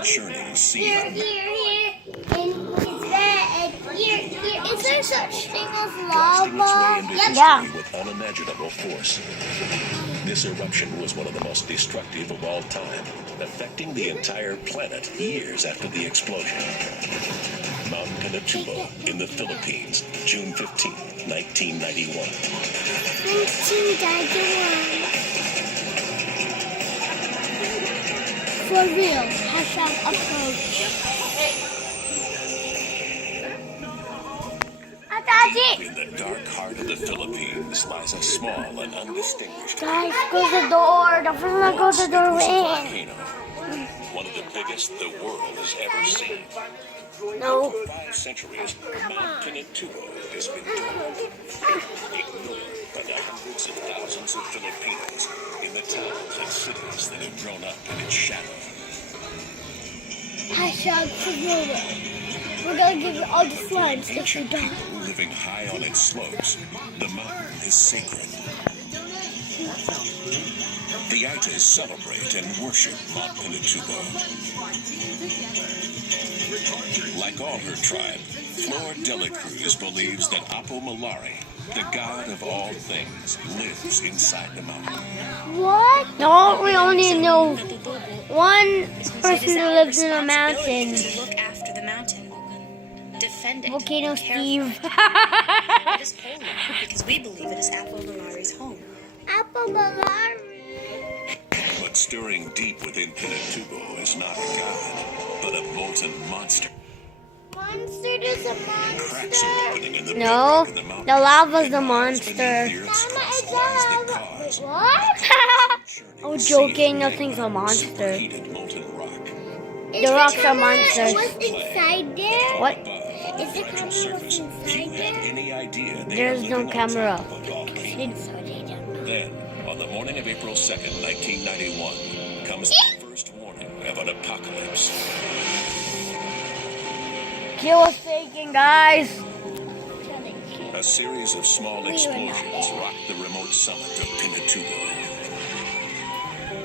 churning sea. Here, and he's red. Here. Is there such thing as lava? Yeah. With unimaginable force. This eruption was one of the most destructive of all time, affecting the entire planet years after the explosion. Mount Pinatubo in the Philippines, June 15, 1991. 1991. For real, #approach. In the dark heart of the Philippines lies a small and undistinguished. Guys, close the door. Don't forget to close the door in. One of the biggest the world has ever seen. No. For 5 centuries, Mount Pinatubo has been ignored by the hundreds of thousands of Filipinos in the towns and cities that have grown up in its shadow. #promoter. We're gonna give you all the slides if you don't. Living high on its slopes, the mountain is sacred. The Aitas celebrate and worship Mount Pinatubo. Like all her tribe, Flor de la Cruz believes that Apo Malari, the god of all things, lives inside the mountain. What? No, we only know one person who lives in the mountain. Look after the mountain. Defend it. Volcano Steve. It is holy because we believe it is Apo Malari's home. Apo Malari. But stirring deep within Pinatubo is not a god, but a molten monster. Monster is a Cracks are monster. opening in the No, bedrock of the mountain. the lava's the And monster. beneath the earth's crust lies the cause. What? I'm joking, nothing's a monster. Superheated molten rock. The rocks are monsters. What's inside there? What? Is the camera Surface. Do inside you have there? any idea they There's are no living on camera. top of a volcano? Then, on the morning of April 2nd, 1991, comes the first warning of an apocalypse. Kill us faking, guys. A series of small explosions rock the remote summit of Pinatubo.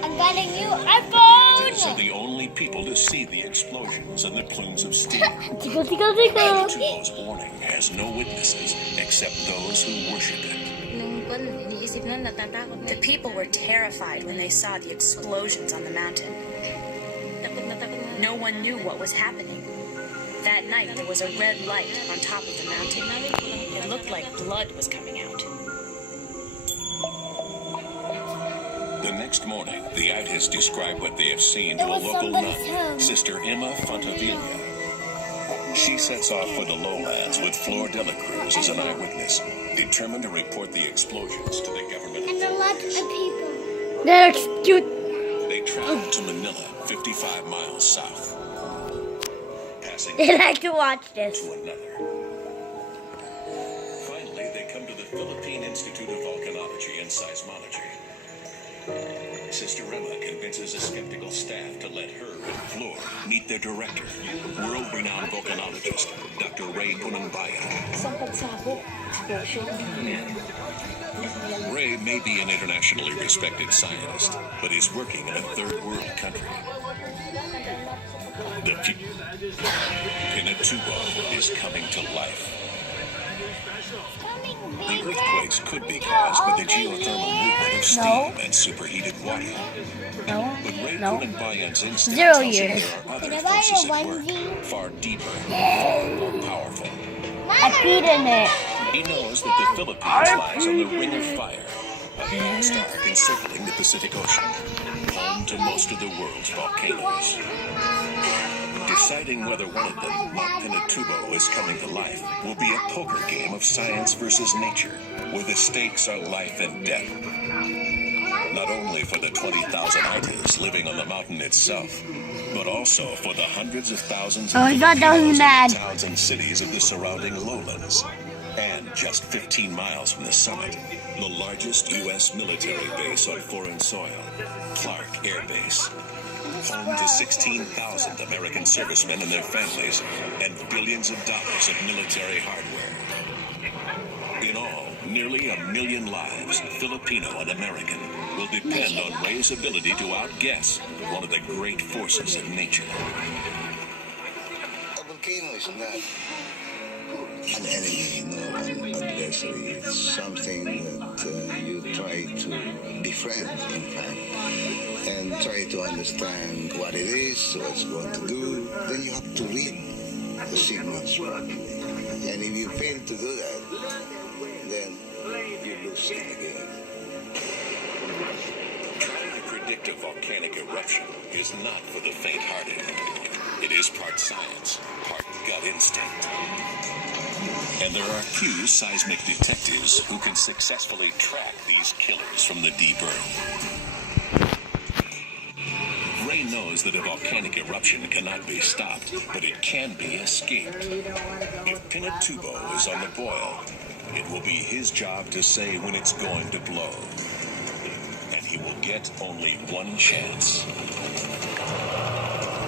I got a new Aitas are iPhone. the only people to see the explosions and the plumes of steam. Tickle, tickle, tickle. Pinatubo's warning has no witnesses except those who worship it. The people were terrified when they saw the explosions on the mountain. No one knew what was happening. That night, there was a red light on top of the mountain. It looked like blood was coming out. The next morning, the Aitas describe what they have seen to It a was local somebody's nun, home. Sister Emma Fontavilla. She sets off for the lowlands with Flor de la Cruz as an eyewitness, determined to report the explosions to the government And a lot of authorities. people. They're cute. They travel to Manila, 55 miles south, passing They like to watch this. to another. Finally, they come to the Philippine Institute of Volcanology and Seismology. Sister Emma convinces a skeptical staff to let her and Flor meet their director, world-renowned volcanologist, Dr. Ray Punangbayan. Ray may be an internationally respected scientist, but is working in a third-world country. The Pinatubo is coming to life. The earthquakes could be caused by the geothermal movement of steam and superheated water. No. But Ray No. Punangbayan's instinct 0 tells him years. there are other Can I buy forces a at work, onesie? far deeper, far more powerful. I peed in it. He knows that the Philippines lies on the Ring of Fire, a vast arc encircling the Pacific Ocean, home to most of the world's volcanoes. Deciding whether one of them, Mount Pinatubo, is coming to life will be a poker game of science versus nature, where the stakes are life and death. Not only for the 20,000 Aitas living on the mountain itself, but also for the hundreds of thousands of Oh, I thought that was Filipinos in mad. the towns and cities of the surrounding lowlands. And just 15 miles from the summit, the largest U.S. military base on foreign soil, Clark Air Base. Home to 16,000 American servicemen and their families, and billions of dollars of military hardware. In all, nearly 1 million lives, Filipino and American, will depend on Ray's ability to outguess one of the great forces of nature. A volcano is not an enemy, an adversary. It's something that you try to befriend, in fact, and try to understand what it is, what it's going to do. Then you have to read the signals properly. And if you fail to do that, then you lose in the game. Trying to predict a volcanic eruption is not for the faint-hearted. It is part science, part gut instinct. And there are few seismic detectives who can successfully track these killers from the deep earth. Ray knows that a volcanic eruption cannot be stopped, but it can be escaped. If Pinatubo is on the boil, it will be his job to say when it's going to blow. And he will get only one chance.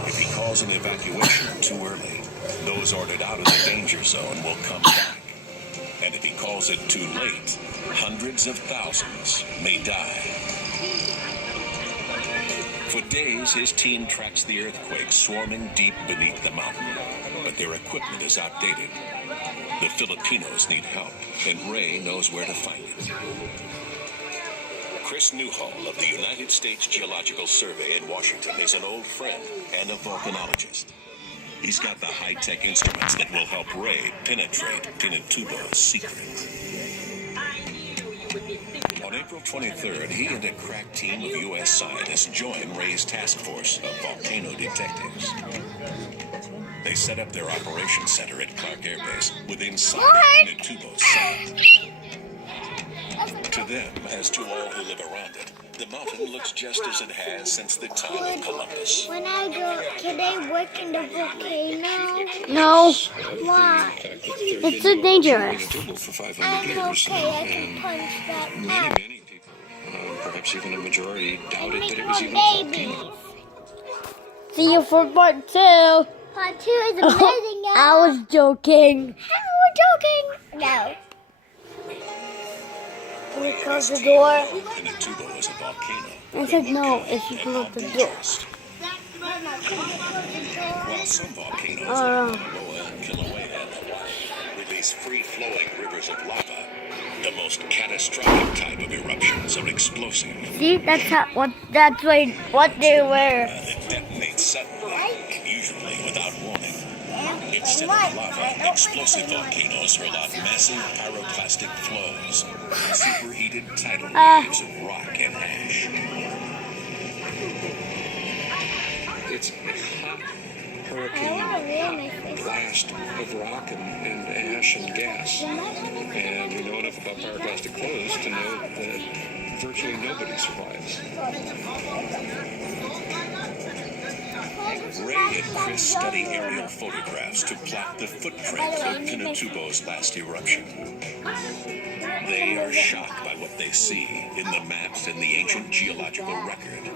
If he calls an evacuation too early, those ordered out of the danger zone will come back. And if he calls it too late, hundreds of thousands may die. For days, his team tracks the earthquake swarming deep beneath the mountain, but their equipment is outdated. The Filipinos need help, and Ray knows where to find it. Chris Newhall of the United States Geological Survey in Washington is an old friend and a volcanologist. He's got the high-tech instruments that will help Ray penetrate Pinatubo's secret. On April 23rd, he and a crack team of U.S. scientists join Ray's task force of volcano detectives. They set up their operations center at Clark Air Base within sight of Pinatubo's site. To them, as to all who live around it, the mountain looks just as it has since the time of Columbus. When I go, can I work in the volcano? No, Why? it's too dangerous. For 500 I'm years, okay. I can punch that out. many people, perhaps even a majority, doubted Make that it was even a more volcano. babies. See you for part 2. Part 2 is amazing, y'all. I was joking. We're joking. No. Can we close the door? Pinatubo is a volcano. I said no if you close the door. While some volcanoes like Balboa and Kilauea and Hawaii release free-flowing rivers of lava, the most catastrophic type of eruptions are explosive. See, that's what they were. That detonate suddenly, usually without warning. Instead of lava, explosive volcanoes hurl out massive pyroclastic flows, superheated tidal waves of rock and ash. It's a hot hurricane blast of rock and ash and gas. And we know enough about pyroclastic flows to know that virtually nobody survives. Ray and Chris study aerial photographs to plot the footprint of Pinatubo's last eruption. They are shocked by what they see in the maps and the ancient geological record.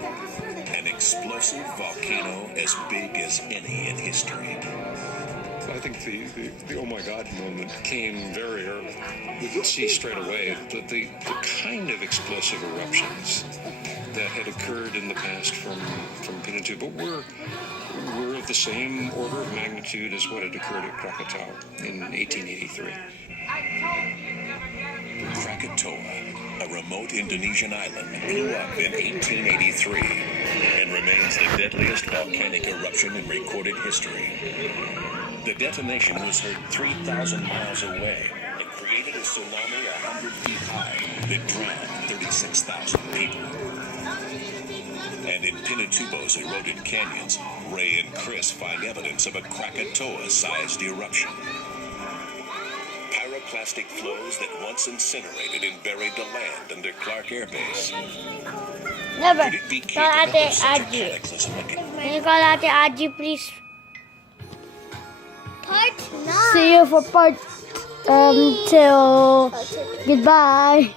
An explosive volcano as big as any in history. I think the oh my God moment came very early. We could see straight away that the kind of explosive eruptions that had occurred in the past from Pinatubo were of the same order of magnitude as what had occurred at Krakatoa in 1883. Krakatoa, a remote Indonesian island, blew up in 1883 and remains the deadliest volcanic eruption in recorded history. The detonation was heard 3,000 miles away and created a tsunami 100 feet high that drowned 36,000 people. And in Pinatubo's eroded canyons, Ray and Chris find evidence of a Krakatoa-sized eruption. Pyroclastic flows that once incinerated and buried the land under Clark Air Base. Never. Could it be Call out capable the of such a Aji. cataclysm? Can you call out the Aji, please? Part 9. See you for part 2. Goodbye.